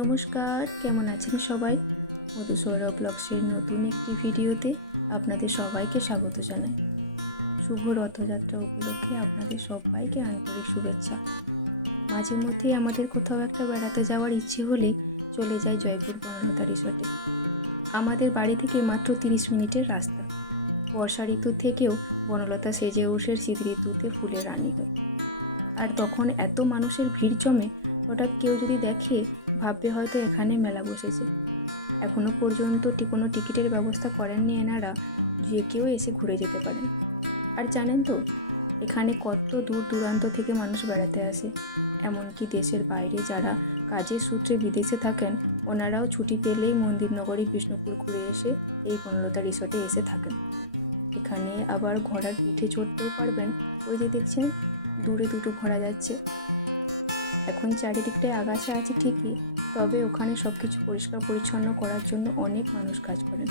নমস্কার, কেমন আছেন সবাই? মধুসৌরভ ব্লগসের নতুন একটি ভিডিওতে আপনাদের সবাইকে স্বাগত জানাই। শুভ রথযাত্রা উপলক্ষে আপনাদের সবাইকে আন্তরিক শুভেচ্ছা। মাঝে মধ্যেই আমাদের কোথাও একটা বেড়াতে যাওয়ার ইচ্ছে হলে চলে যাই জয়পুর বনলতা রিসর্টে। আমাদের বাড়ি থেকে মাত্র 30 মিনিটের রাস্তা। বর্ষা ঋতু থেকেও বনলতা সেজে ওঠে শীত ঋতুতে ফুলের রানী হয়। আর তখন এত মানুষের ভিড় জমে, হঠাৎ কেউ যদি দেখে ভাববে হয়তো এখানে মেলা বসেছে। এখনও পর্যন্ত কোনো টিকিটের ব্যবস্থা করেননি এনারা, যে কেউ এসে ঘুরে যেতে পারেন। আর জানেন তো, এখানে কত দূর দূরান্ত থেকে মানুষ বেড়াতে আসে। এমনকি দেশের বাইরে যারা কাজের সূত্রে বিদেশে থাকেন, ওনারাও ছুটি পেলেই মন্দির নগরী বিষ্ণুপুর ঘুরে এসে এই বনলতা রিসর্টে এসে থাকেন। এখানে আবার ঘোড়ার পিঠে চড়তেও পারবেন। ওই যে দেখছেন দূরে দুটো ঘোড়া যাচ্ছে। এখন চারিদিকটায় আগাছা আছে ঠিকই, তবে ওখানে সব কিছু পরিষ্কার পরিচ্ছন্ন করার জন্য অনেক মানুষ কাজ করেন।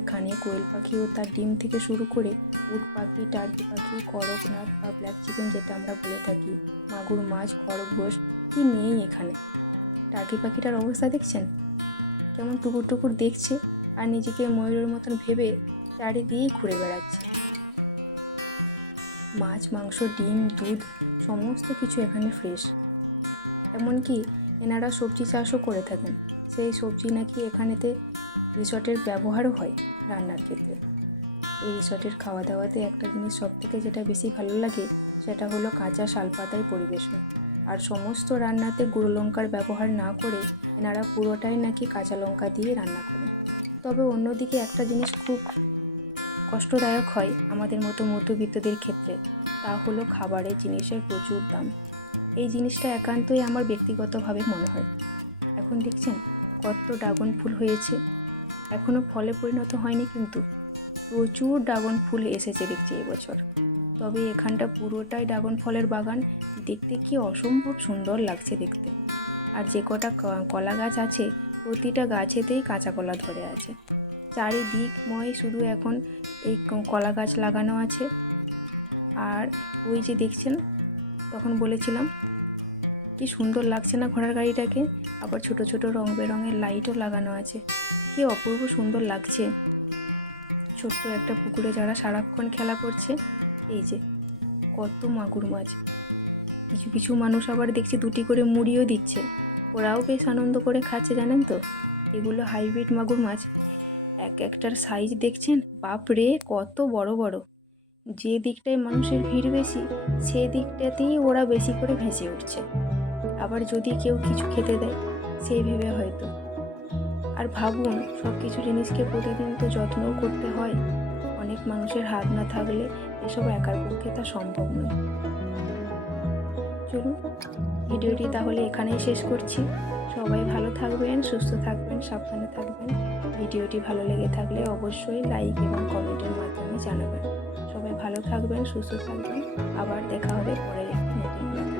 এখানে কোয়েল পাখি ও তার ডিম থেকে শুরু করে উট পাখি, টার্কি পাখি, করকনাথ বা ব্ল্যাক চিকেন যেটা আমরা বলে থাকি, মাগুর মাছ, খরগোশ, কি নেই এখানে। টার্কি পাখিটার অবস্থা দেখছেন, কেমন টুকুর টুকুর দেখছে আর নিজেকে ময়ূরের মতন ভেবে চারিদিকেই ঘুরে বেড়াচ্ছে। মাছ, মাংস, ডিম, দুধ সমস্ত কিছু এখানে ফ্রেশ। এমনকি এনারা সবজি চাষও করে থাকেন। সেই সবজি নাকি এখানেতে রিসর্টের ব্যবহারও হয় রান্নার ক্ষেত্রে। এই রিসর্টের খাওয়া দাওয়াতে একটা জিনিস সবথেকে যেটা বেশি ভালো লাগে, সেটা হলো কাঁচা শালপাতায় পরিবেশন। আর সমস্ত রান্নাতে গুঁড়ো লঙ্কার ব্যবহার না করে এনারা পুরোটাই নাকি কাঁচা লঙ্কা দিয়ে রান্না করেন। তবে অন্যদিকে একটা জিনিস খুব কষ্টদায়ক হয় আমাদের মতো মধ্যবিত্তদের ক্ষেত্রে, তা হলো খাবারের জিনিসের প্রচুর দাম। এই জিনিসটা একান্তই আমার ব্যক্তিগতভাবে মনে হয়। এখন দেখছেন কত ড্রাগন ফুল হয়েছে, এখনও ফলে পরিণত হয়নি, কিন্তু প্রচুর ড্রাগন ফুল এসেছে দেখছি এবছর। তবে এখানটা পুরোটাই ড্রাগন ফলের বাগান, দেখতে কি অসম্ভব সুন্দর লাগছে দেখতে। আর যে কটা কলা গাছ আছে, প্রতিটা গাছেতেই কাঁচা কলা ধরে আছে। চারিদিকময় শুধু এখন এই কলা গাছ লাগানো আছে। আর ওই যে দেখছেন, তখন বলেছিলাম কি সুন্দর লাগছে না ঘোড়ার গাড়িটাকে, আবার ছোট ছোট রং বেরঙের লাইটও লাগানো আছে, কি অপূর্ব সুন্দর লাগছে। ছোট্ট একটা পুকুরে যারা সারাক্ষণ খেলা করছে, এই যে কত মাগুর মাছ। কিছু কিছু মানুষ আবার দেখছি দুটি করে মুড়িও দিচ্ছে, ওরাও বেশ আনন্দ করে খাচ্ছে। জানেন তো, এগুলো হাইব্রিড মাগুর মাছ, এক একটার সাইজ দেখছেন, বাপরে কত বড় বড়। যে দিকটায় মানুষের ভিড় বেশি, সে দিকটাতেই ওরা বেশি করে ভেসে উঠছে। আবার যদি কেউ কিছু খেতে দেয় সেই ভেবে হয়তো। আর ভাবুন, সব কিছু জিনিসকে প্রতিদিন তো যত্নও করতে হয়। অনেক মানুষের হাত না থাকলে এসব একার পক্ষে তা সম্ভব নয়। চলুন, ভিডিওটি তাহলে এখানেই শেষ করছি। সবাই ভালো থাকবেন, সুস্থ থাকবেন, সাবধানে থাকবেন। ভিডিওটি ভালো লেগে থাকলে অবশ্যই লাইক এবং কমেন্টের মাধ্যমে জানাবেন। সবাই ভালো থাকবেন, সুস্থ থাকবেন। আবার দেখা হবে পরের একটি নতুন ভিডিও।